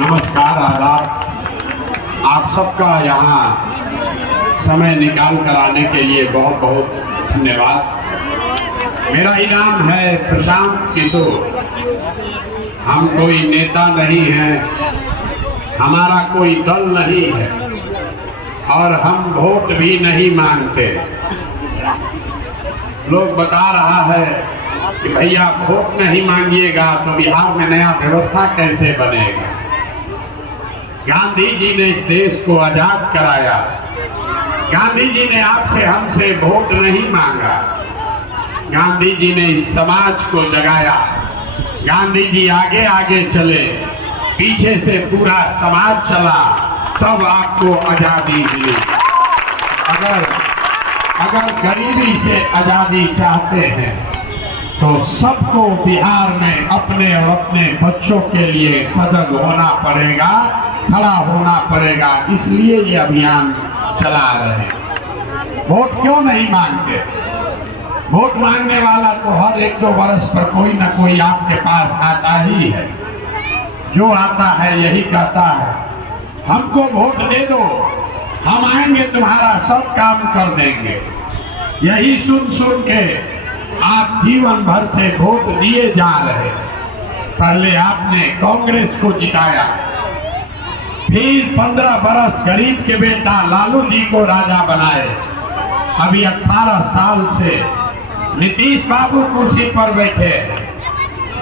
नमस्कार, आदाब। आप सबका यहाँ समय निकाल कर आने के लिए बहुत बहुत धन्यवाद। मेरा इनाम है प्रशांत किशोर। हम कोई नेता नहीं है, हमारा कोई दल नहीं है और हम वोट भी नहीं मांगते। लोग बता रहा है कि भैया वोट नहीं मांगिएगा तो बिहार में नया व्यवस्था कैसे बनेगा। गांधी जी ने इस देश को आजाद कराया। गांधी जी ने आपसे हमसे वोट नहीं मांगा। गांधी जी ने इस समाज को जगाया। गांधी जी आगे आगे चले, पीछे से पूरा समाज चला, तब आपको आजादी मिली। अगर गरीबी से आजादी चाहते हैं तो सबको बिहार में अपने और अपने बच्चों के लिए सजग होना पड़ेगा, खड़ा होना पड़ेगा। इसलिए ये अभियान चला रहे हैं। वोट क्यों नहीं मांगते? वोट मांगने वाला तो हर 1-2 वर्ष पर कोई ना कोई आपके पास आता ही है। जो आता है यही कहता है हमको वोट दे दो, हम आएंगे तुम्हारा सब काम कर देंगे। यही सुन सुन के आप जीवन भर से वोट दिए जा रहे। पहले आपने कांग्रेस को जिताया, फिर 15 बरस गरीब के बेटा लालू जी को राजा बनाए। अभी 18 साल से नीतीश बाबू कुर्सी पर बैठे।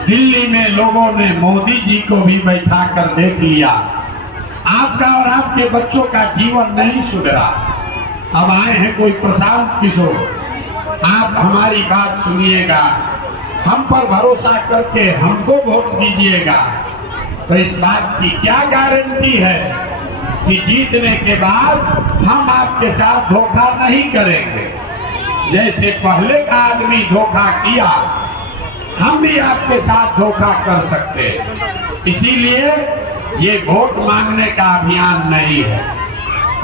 दिल्ली में लोगों ने मोदी जी को भी बैठा कर देख लिया। आपका और आपके बच्चों का जीवन नहीं सुधरा। अब आए हैं कोई प्रशांत किशोर। आप हमारी बात सुनिएगा, हम पर भरोसा करके हमको वोट दीजिएगा। तो इस बात की क्या गारंटी है कि जीतने के बाद हम आपके साथ धोखा नहीं करेंगे। जैसे पहले का आदमी धोखा किया, हम भी आपके साथ धोखा कर सकते। इसीलिए ये वोट मांगने का अभियान नहीं है।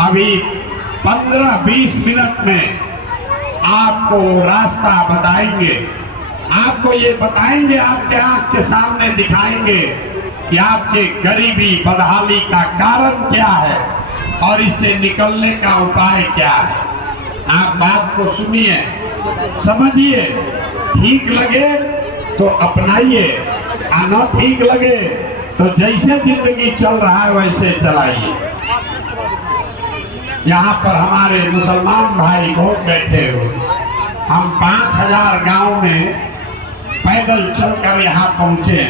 अभी 15-20 मिनट में आपको रास्ता बताएंगे। आपको ये बताएंगे, आपके आंख के सामने दिखाएंगे कि आपके गरीबी बदहाली का कारण क्या है और इससे निकलने का उपाय क्या है। आप बात को सुनिए, समझिए, ठीक लगे तो अपनाइए, न ठीक लगे तो जैसे जिंदगी चल रहा है वैसे चलाइए। यहाँ पर हमारे मुसलमान भाई बहुत बैठे हुए। हम 5000 गांव में पैदल चलकर यहाँ पहुँचे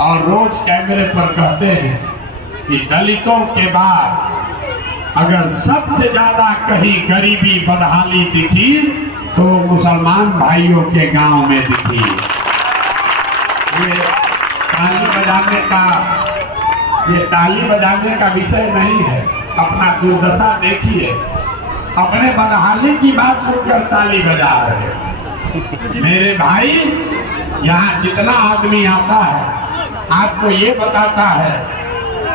और रोज कैमरे पर कहते हैं कि दलितों के बाद अगर सबसे ज्यादा कहीं गरीबी बदहाली दिखी तो मुसलमान भाइयों के गांव में दिखी। ये ताली बजाने का विषय नहीं है। अपना दुर्दशा देखिए, अपने बदहाली की बात सुनकर ताली बजा रहे। मेरे भाई, यहाँ जितना आदमी आता है आपको ये बताता है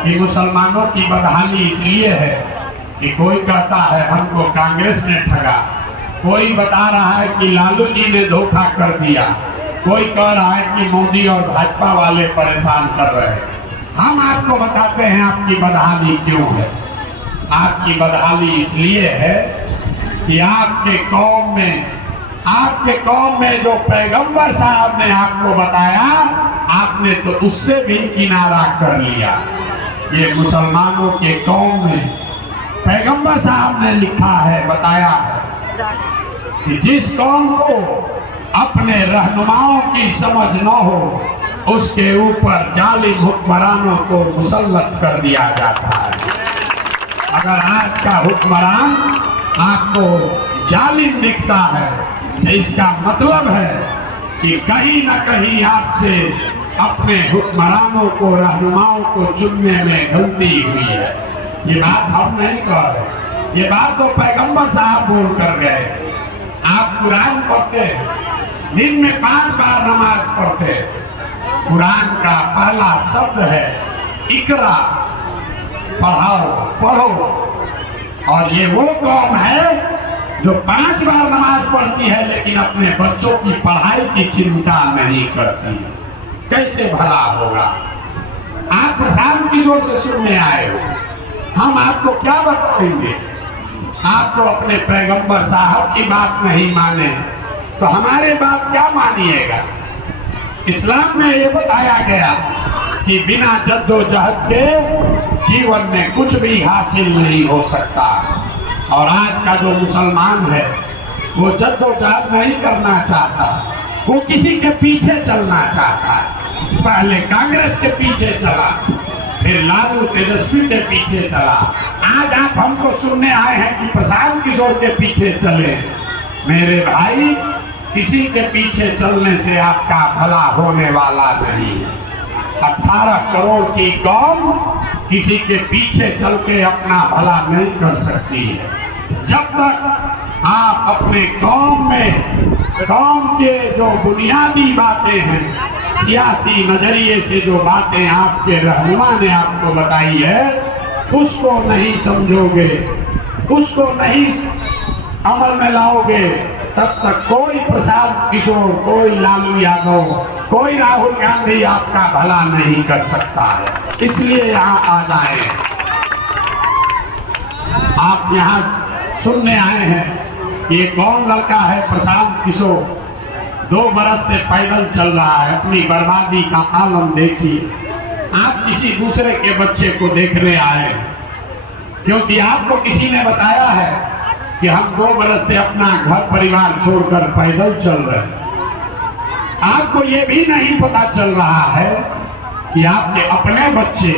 कि मुसलमानों की बदहाली इसलिए है कि कोई कहता है हमको कांग्रेस ने ठगा, कोई बता रहा है कि लालू जी ने धोखा कर दिया, कोई कह रहा है कि मोदी और भाजपा वाले परेशान कर रहे हैं। हम आपको बताते हैं आपकी बदहाली क्यों है। आपकी बदहाली इसलिए है कि आपके कौम में जो पैगंबर साहब ने आपको बताया, आपने तो उससे भी किनारा कर लिया। ये मुसलमानों के कौम में पैगंबर साहब ने लिखा है, बताया है कि जिस कौम को अपने रहनुमाओं की समझ न हो उसके ऊपर जालिम हुक्मरानों को मुसल्लत कर दिया जाता है। अगर आज का हुक्मरान आपको जालिम दिखता है तो इसका मतलब है कि कहीं ना कहीं आपसे अपने हुक्मरानों को, रहनुमाओं को चुनने में गलती हुई है। ये बात हम नहीं कह रहे, ये बात तो पैगंबर साहब बोल कर गए। आप कुरान पढ़ते हैं, दिन में 5 बार नमाज पढ़ते। कुरान का पहला शब्द है इकरा, पढ़ो। और ये वो कौम है जो 5 बार नमाज पढ़ती है लेकिन अपने बच्चों की पढ़ाई की चिंता नहीं करती। कैसे भला होगा? आप प्रशांत किशोर से सुनने आए हो, हम आपको क्या बताएंगे? आप तो अपने पैगंबर साहब की बात नहीं माने तो हमारे बात क्या मानिएगा? इस्लाम में ये बताया गया कि बिना जद्दोजहद के जीवन में कुछ भी हासिल नहीं हो सकता। और आज का जो मुसलमान है वो जद्दोजहद नहीं करना चाहता, वो किसी के पीछे चलना चाहता है। पहले कांग्रेस के पीछे चला, फिर लालू तेजस्वी के पीछे चला, आज आप हमको सुनने आए हैं कि प्रशांत किशोर के पीछे चले। मेरे भाई, किसी के पीछे चलने से आपका भला होने वाला नहीं। 18 करोड़ की कौम किसी के पीछे चल के अपना भला नहीं कर सकती है। जब तक आप अपने कौम में कौम के जो बुनियादी बातें हैं, सियासी नजरिए से जो बातें आपके रहनुमा ने आपको बताई है, उसको नहीं समझोगे, उसको नहीं अमल में लाओगे, तब तक कोई प्रशांत किशोर, कोई लालू यादव, कोई राहुल गांधी आपका भला नहीं कर सकता है। इसलिए यहाँ आ जाए। आप यहाँ सुनने आए हैं कि ये कौन लड़का है प्रशांत किशोर, 2 बरस से पैदल चल रहा है, अपनी बर्बादी का आलम देखिए। आप किसी दूसरे के बच्चे को देखने आए क्योंकि आपको किसी ने बताया है कि हम 2 बरस से अपना घर परिवार छोड़कर पैदल चल रहे हैं। आपको ये भी नहीं पता चल रहा है कि आपके अपने बच्चे,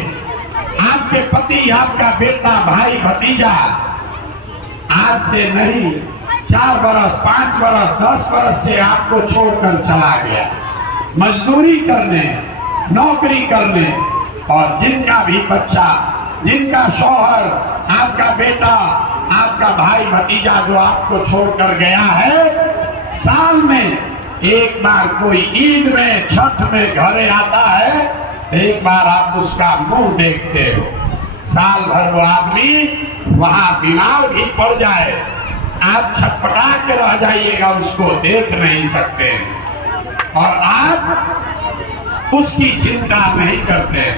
आपके पति, आपका बेटा, भाई, भतीजा आज से नहीं 4 बरस, 5 बरस, 10 बरस से आपको छोड़कर चला गया मजदूरी करने, नौकरी करने। और जिनका भी बच्चा, जिनका शौहर, आपका बेटा, आपका भाई, भतीजा जो आपको छोड़कर गया है, साल में एक बार कोई ईद में, छठ में घरे आता है, एक बार आप उसका मुंह देखते हो। साल भर वो आदमी वहां बीमार भी पड़ जाए, आप छटपटा के रह जाइएगा, उसको देख नहीं सकते। और आप उसकी चिंता नहीं करते।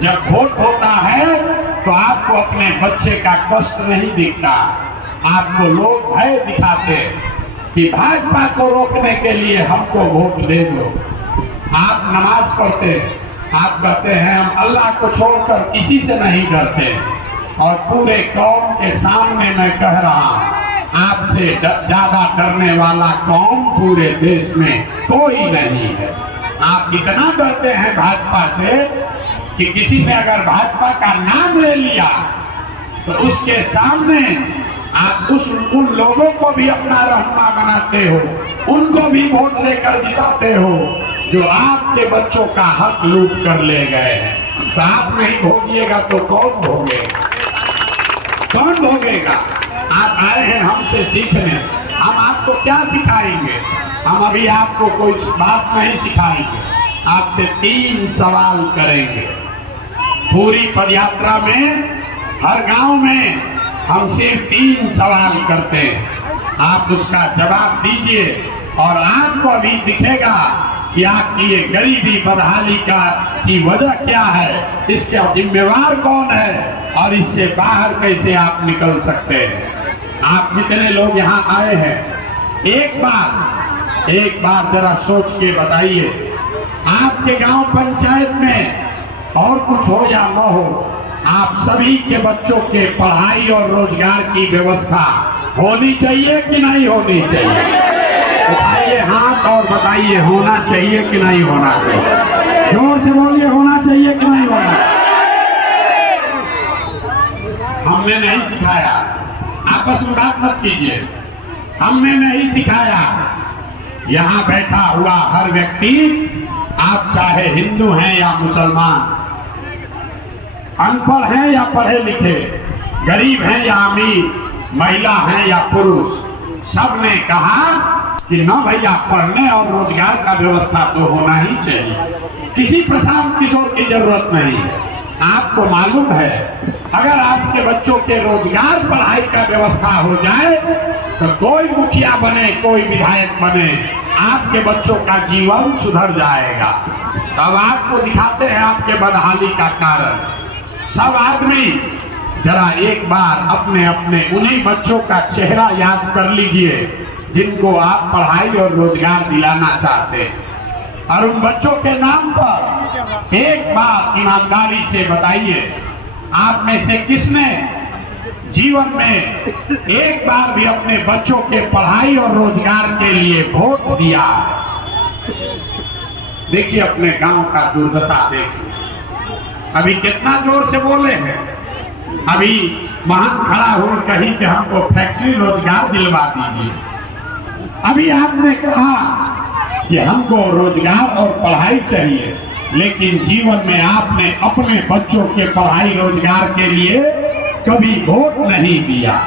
जब वोट होता है तो आपको अपने बच्चे का कष्ट नहीं दिखता, आपको लोग भय दिखाते कि भाजपा को रोकने के लिए हमको वोट दे दो। आप नमाज पढ़ते, आप कहते हैं हम अल्लाह को छोड़कर किसी से नहीं डरते। और पूरे कौम के सामने मैं कह रहा हूँ, आपसे ज्यादा डरने वाला कौम पूरे देश में कोई नहीं है। आप इतना डरते हैं भाजपा से कि किसी ने अगर भाजपा का नाम ले लिया तो उसके सामने आप उन लोगों को भी अपना रहनुमा बनाते हो, उनको भी वोट लेकर जिताते हो जो आपके बच्चों का हक लूट कर ले गए हैं। तो आप नहीं भोगिएगा तो कौन भोगेगा? कौन भोगेगा? आप आए हैं हमसे सीखने, हम आपको क्या सिखाएंगे? हम अभी आपको कोई बात नहीं सिखाएंगे, आपसे 3 सवाल करेंगे। पूरी पदयात्रा में हर गांव में हम सिर्फ 3 सवाल करते हैं, आप उसका जवाब दीजिए और आपको अभी दिखेगा कि आपकी ये गरीबी बदहाली की वजह क्या है, इसका जिम्मेवार कौन है और इससे बाहर कैसे आप निकल सकते हैं। आप जितने लोग यहाँ आए हैं, एक बार जरा सोच के बताइए, आपके गांव पंचायत में और कुछ हो या न हो, आप सभी के बच्चों के पढ़ाई और रोजगार की व्यवस्था होनी चाहिए कि नहीं होनी चाहिए? उठाइए हाथ और बताइए, होना चाहिए कि नहीं होना चाहिए? जोर से बोलिए, होना चाहिए कि नहीं होना? हमने नहीं सिखाया, आपस में बात मत कीजिए, हमने नहीं सिखाया। यहाँ बैठा हुआ हर व्यक्ति, आप चाहे हिंदू हैं या मुसलमान, अनपढ़ हैं या पढ़े लिखे, गरीब हैं या अमीर, महिला हैं या पुरुष, सबने कहा कि न भैया पढ़ने और रोजगार का व्यवस्था तो होना ही चाहिए। किसी प्रशांत किशोर की जरूरत नहीं है। आपको मालूम है, अगर आपके बच्चों के रोजगार पढ़ाई का व्यवस्था हो जाए तो कोई मुखिया बने, कोई विधायक बने, आपके बच्चों का जीवन सुधर जाएगा। अब आपको दिखाते हैं आपके बदहाली का कारण। सब आदमी जरा एक बार अपने अपने उन्हीं बच्चों का चेहरा याद कर लीजिए जिनको आप पढ़ाई और रोजगार दिलाना चाहते हैं, और उन बच्चों के नाम पर एक बार ईमानदारी से बताइए, आप में से किसने जीवन में एक बार भी अपने बच्चों के पढ़ाई और रोजगार के लिए वोट दिया? देखिए अपने गांव का दुर्दशा देखिए। अभी कितना जोर से बोले हैं, अभी वहां खड़ा हो कहीं कि हमको फैक्ट्री रोजगार दिलवा दीजिए। अभी आपने कहा कि हमको रोजगार और पढ़ाई चाहिए, लेकिन जीवन में आपने अपने बच्चों के पढ़ाई रोजगार के लिए कभी वोट नहीं दिया।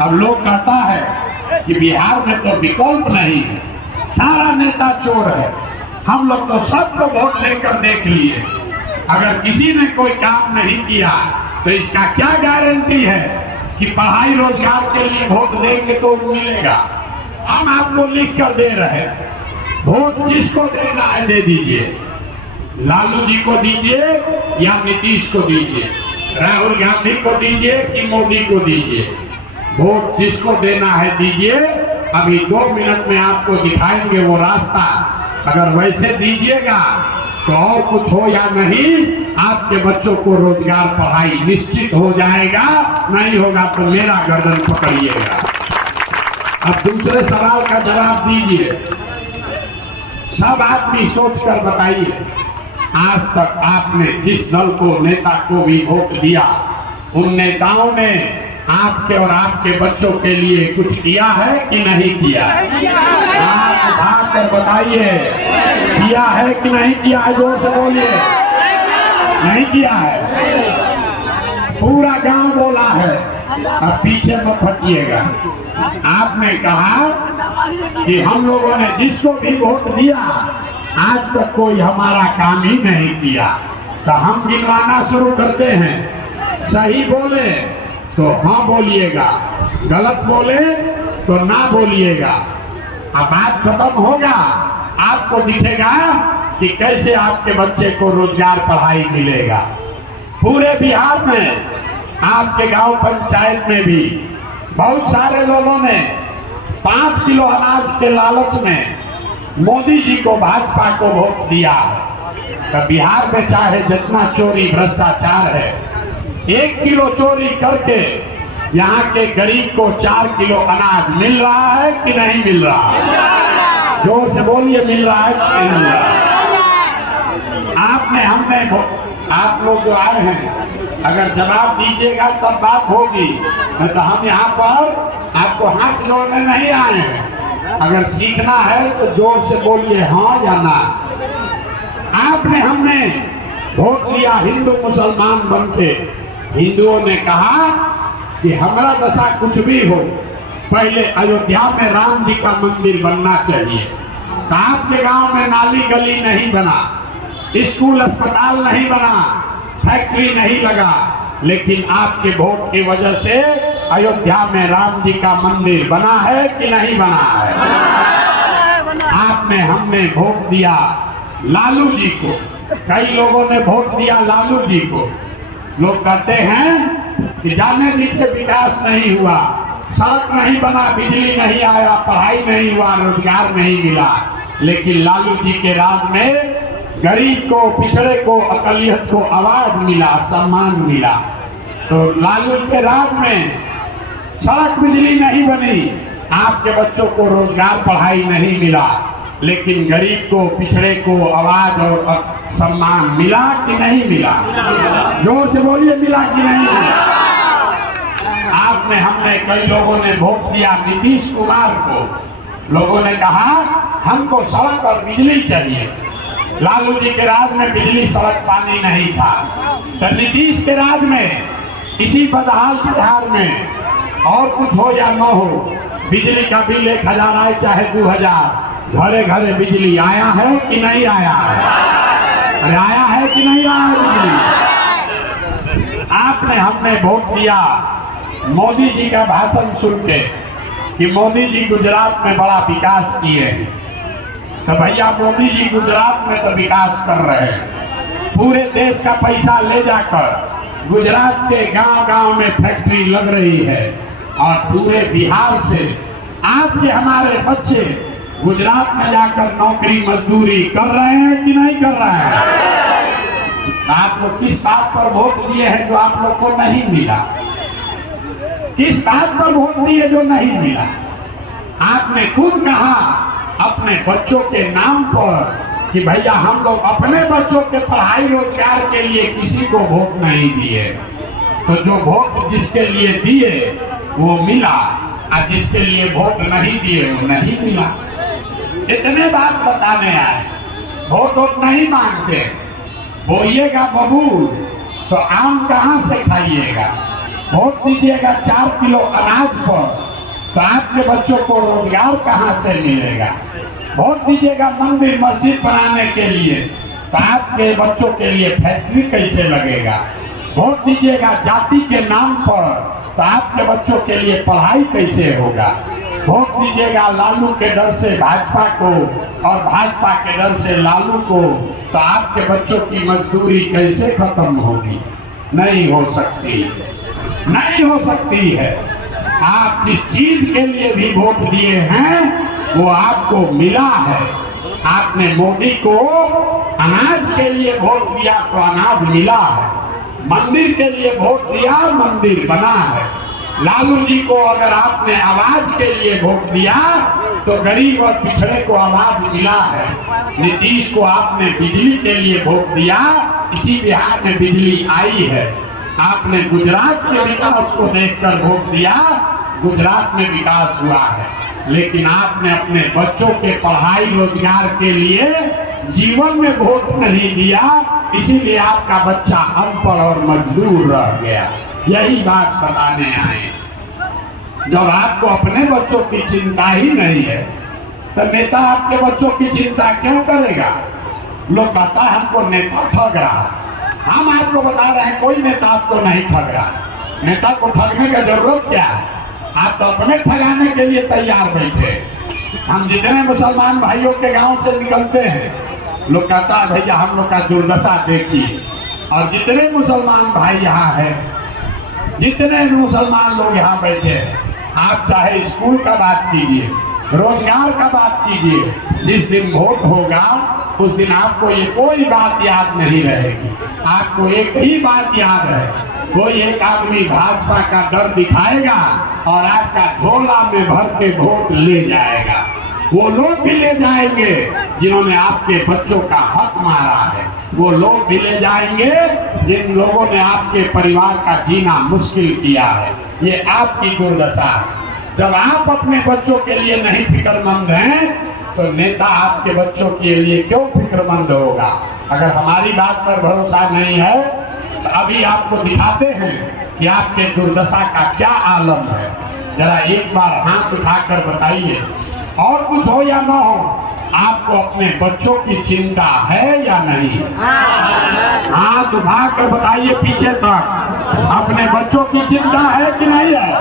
अब लोग कहता है कि बिहार में तो विकल्प नहीं है, सारा नेता चोर है। हम लोग तो सबको वोट लेकर देख लिए, अगर किसी ने कोई काम नहीं किया तो इसका क्या गारंटी है कि पढ़ाई रोजगार के लिए वोट देंगे तो मिलेगा? हम आपको लिख कर दे रहे हैं, वोट जिसको देना है दे दीजिए, लालू जी को दीजिए या नीतीश को दीजिए, राहुल गांधी को दीजिए कि मोदी को दीजिए, वोट जिसको देना है दीजिए। अभी 2 मिनट में आपको दिखाएंगे वो रास्ता। अगर वैसे दीजिएगा तो और कुछ हो या नहीं, आपके बच्चों को रोजगार पढ़ाई निश्चित हो जाएगा, नहीं होगा तो मेरा गर्दन पकड़िएगा। अब दूसरे सवाल का जवाब दीजिए। सब आदमी सोचकर बताइए, आज तक आपने जिस दल को, नेता को भी वोट दिया, उन नेताओं ने आपके और आपके बच्चों के लिए कुछ किया है कि नहीं किया? आप उठाकर बताइए, किया है कि नहीं किया है? जोर से बोलिए। नहीं किया है। पूरा गांव बोला है, अब पीछे मत हटिएगा। आपने कहा कि हम लोगों ने जिसको भी वोट दिया आज तक कोई हमारा काम ही नहीं किया, तो हम गिनवाना शुरू करते हैं। सही बोले तो हाँ बोलिएगा, गलत बोले तो ना बोलिएगा। अब बात खत्म होगा, आपको दिखेगा कि कैसे आपके बच्चे को रोजगार पढ़ाई मिलेगा। पूरे बिहार में, आपके गांव पंचायत में भी बहुत सारे लोगों ने 5 किलो अनाज के लालच में मोदी जी को, भाजपा को वोट दिया। तो बिहार में चाहे जितना चोरी भ्रष्टाचार है, 1 किलो चोरी करके यहाँ के गरीब को 4 किलो अनाज मिल रहा है कि नहीं मिल रहा? जोर से बोलिए, मिल रहा है कि नहीं मिल रहा? हमने आप लोग जो आए हैं, अगर जवाब दीजिएगा तब बात होगी, नहीं तो हम यहाँ पर आपको हाथ जोड़ने नहीं आए हैं। अगर सीखना है तो जोर से बोलिए हाँ या ना। हमने वोट लिया हिंदू मुसलमान बनके। हिंदुओं ने कहा कि हमारा दशा कुछ भी हो, पहले अयोध्या में राम जी का मंदिर बनना चाहिए। तो आपके गांव में नाली गली नहीं बना, स्कूल अस्पताल नहीं बना, फैक्ट्री नहीं लगा, लेकिन आपके वोट की वजह से अयोध्या में राम जी का मंदिर बना है कि नहीं बना है? हमने वोट दिया लालू जी को। कई लोगों ने वोट दिया लालू जी को। लोग कहते हैं कि जाने नीचे विकास नहीं हुआ, सड़क नहीं बना, बिजली नहीं आया, पढ़ाई नहीं हुआ, रोजगार नहीं मिला। लेकिन लालू जी के राज में गरीब को, पिछड़े को, अकलियत को आवाज मिला, सम्मान मिला। तो लालू के राज में सड़क बिजली नहीं बनी, आपके बच्चों को रोजगार पढ़ाई नहीं मिला, लेकिन गरीब को, पिछड़े को आवाज और सम्मान मिला कि नहीं मिला? जोर से बोलिए, मिला कि नहीं मिला? हमने कई लोगों ने वोट दिया नीतीश कुमार को। लोगों ने कहा हमको सड़क और बिजली चाहिए। लालू जी के राज में बिजली, सड़क, पानी नहीं था। तो नीतीश के राज में, इसी बदहाल बिहार में, और कुछ हो या न हो, बिजली का बिल 1000 आए चाहे 2000, घरे घरे बिजली आया है कि नहीं आया है? अरे आया है कि नहीं आया है बिजली? हमने वोट दिया मोदी जी का भाषण सुन के कि मोदी जी गुजरात में बड़ा विकास किए हैं। तो भैया मोदी जी गुजरात में तो विकास कर रहे हैं, पूरे देश का पैसा ले जाकर गुजरात के गांव-गांव में फैक्ट्री लग रही है और पूरे बिहार से आपके हमारे बच्चे गुजरात में जाकर नौकरी मजदूरी कर रहे हैं कि नहीं कर रहे हैं। आपको किस बात पर वोट दिए हैं जो आप लोग को नहीं मिला? किस बात पर वोट दिए जो नहीं मिला? आपने खुद कहा अपने बच्चों के नाम पर कि भैया हम लोग अपने बच्चों के पढ़ाई रोजगार के लिए किसी को वोट नहीं दिए, तो जो वोट जिसके लिए दिए वो मिला और जिसके लिए वोट नहीं दिए वो नहीं मिला। इतने बात बताने आए, वोट नहीं मांगते, बोइएगा बबूल तो आम कहाँ से खाइएगा? वोट दीजिएगा 4 किलो अनाज पर तो आपके बच्चों को रोजगार कहाँ से मिलेगा? वोट दीजिएगा मंदिर मस्जिद बनाने के लिए तो आपके बच्चों के लिए फैक्ट्री कैसे लगेगा? वोट दीजिएगा जाति के नाम पर तो आपके बच्चों के लिए पढ़ाई कैसे होगा? वोट दीजिएगा लालू के डर से भाजपा को और भाजपा के डर से लालू को तो आपके बच्चों की मजदूरी कैसे खत्म होगी? नहीं हो सकती, नहीं हो सकती है। आप जिस चीज के लिए भी वोट दिए हैं वो आपको मिला है। आपने मोदी को अनाज के लिए वोट दिया तो अनाज मिला है, मंदिर के लिए वोट दिया मंदिर बना है। लालू जी को अगर आपने आवाज के लिए वोट दिया तो गरीब और पिछड़े को आवाज मिला है। नीतीश को आपने बिजली के लिए वोट दिया, इसी बिहार में बिजली आई है। आपने गुजरात के विकास को देखकर वोट दिया, गुजरात में विकास हुआ है। लेकिन आपने अपने बच्चों के पढ़ाई रोजगार के लिए जीवन में वोट नहीं दिया, इसीलिए आपका बच्चा अनपढ़ और मजदूर रह गया। यही बात बताने आए। जब आपको अपने बच्चों की चिंता ही नहीं है तो नेता आपके बच्चों की चिंता क्यों करेगा? लोग कहता है हमको नेता ठग रहा है। हम आपको बता रहे हैं कोई नेता आपको नहीं ठग रहा। नेता को ठगने का जरूरत क्या है? आप तो अपने ठगाने के लिए तैयार बैठे। हम जितने मुसलमान भाइयों के गांव से निकलते हैं लोग कहता है भैया हम लोग का दुर्दशा देखिए। और जितने मुसलमान भाई यहाँ है, जितने मुसलमान लोग यहाँ बैठे हैं, आप चाहे स्कूल का बात कीजिए, रोजगार का बात कीजिए, जिस दिन वोट होगा उस दिन आपको ये कोई बात याद नहीं रहेगी। आपको एक ही बात याद है, कोई एक आदमी भाजपा का डर दिखाएगा और आपका झोला में भर के वोट ले जाएगा। वो लोग भी ले जाएंगे जिन्होंने आपके बच्चों का हक मारा है, वो लोग भी ले जाएंगे जिन लोगों ने आपके परिवार का जीना मुश्किल किया है। ये आपकी दुर्दशा है। जब आप अपने बच्चों के लिए नहीं फिक्रमंद हैं तो नेता आपके बच्चों के लिए क्यों फिक्रमंद होगा? अगर हमारी बात पर भरोसा नहीं है तो अभी आपको दिखाते हैं कि आपके दुर्दशा का क्या आलम है। जरा एक बार हाथ उठाकर बताइए, और कुछ हो या ना हो, आपको अपने बच्चों की चिंता है या नहीं? हाथ उठाकर बताइए पीछे तक, अपने बच्चों की चिंता है कि नहीं है?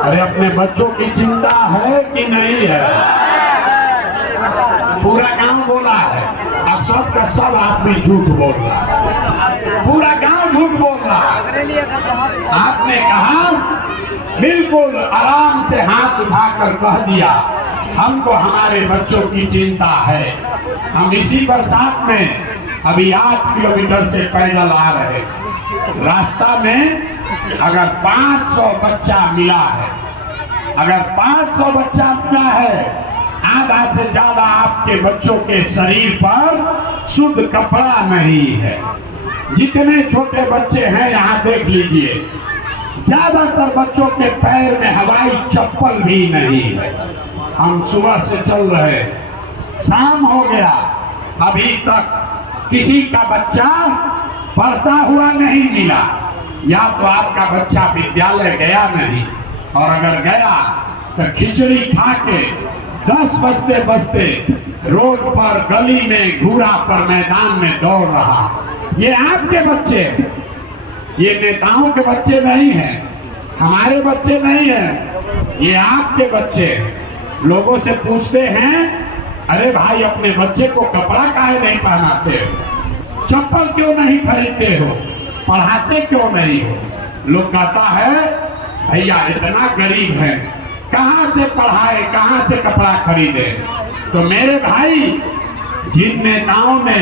अरे अपने बच्चों की चिंता है कि नहीं है? पूरा गांव बोला है, अब सब का सब आदमी झूठ बोल रहा है, पूरा गांव झूठ बोल रहा है। आपने कहा बिल्कुल आराम से हाथ उठाकर कह दिया हमको हमारे बच्चों की चिंता है। हम इसी बरसात में अभी 8 किलोमीटर से पैदल आ रहे, रास्ता में अगर 500 बच्चा मिला है, अगर 500 बच्चा मिला है, आधा से ज्यादा आपके बच्चों के शरीर पर शुद्ध कपड़ा नहीं है। जितने छोटे बच्चे हैं यहाँ देख लीजिए, ज्यादातर बच्चों के पैर में हवाई चप्पल भी नहीं है। हम सुबह से चल रहे, शाम हो गया, अभी तक किसी का बच्चा पढ़ता हुआ नहीं मिला। या तो आपका बच्चा विद्यालय गया नहीं, और अगर गया तो खिचड़ी खा के 10 बजते बजते रोड पर, गली में, घूरा पर, मैदान में दौड़ रहा। ये आपके बच्चे, ये नेताओं के बच्चे नहीं हैं, हमारे बच्चे नहीं हैं, ये आपके बच्चे। लोगों से पूछते हैं अरे भाई अपने बच्चे को कपड़ा काहे नहीं पहनाते हो, चप्पल क्यों नहीं खरीदते हो, पढ़ाते क्यों नहीं हो। लोग कहता है भैया इतना गरीब है कहां से पढ़ाए कहां से कपड़ा खरीदे। तो मेरे भाई जिन नेताओं ने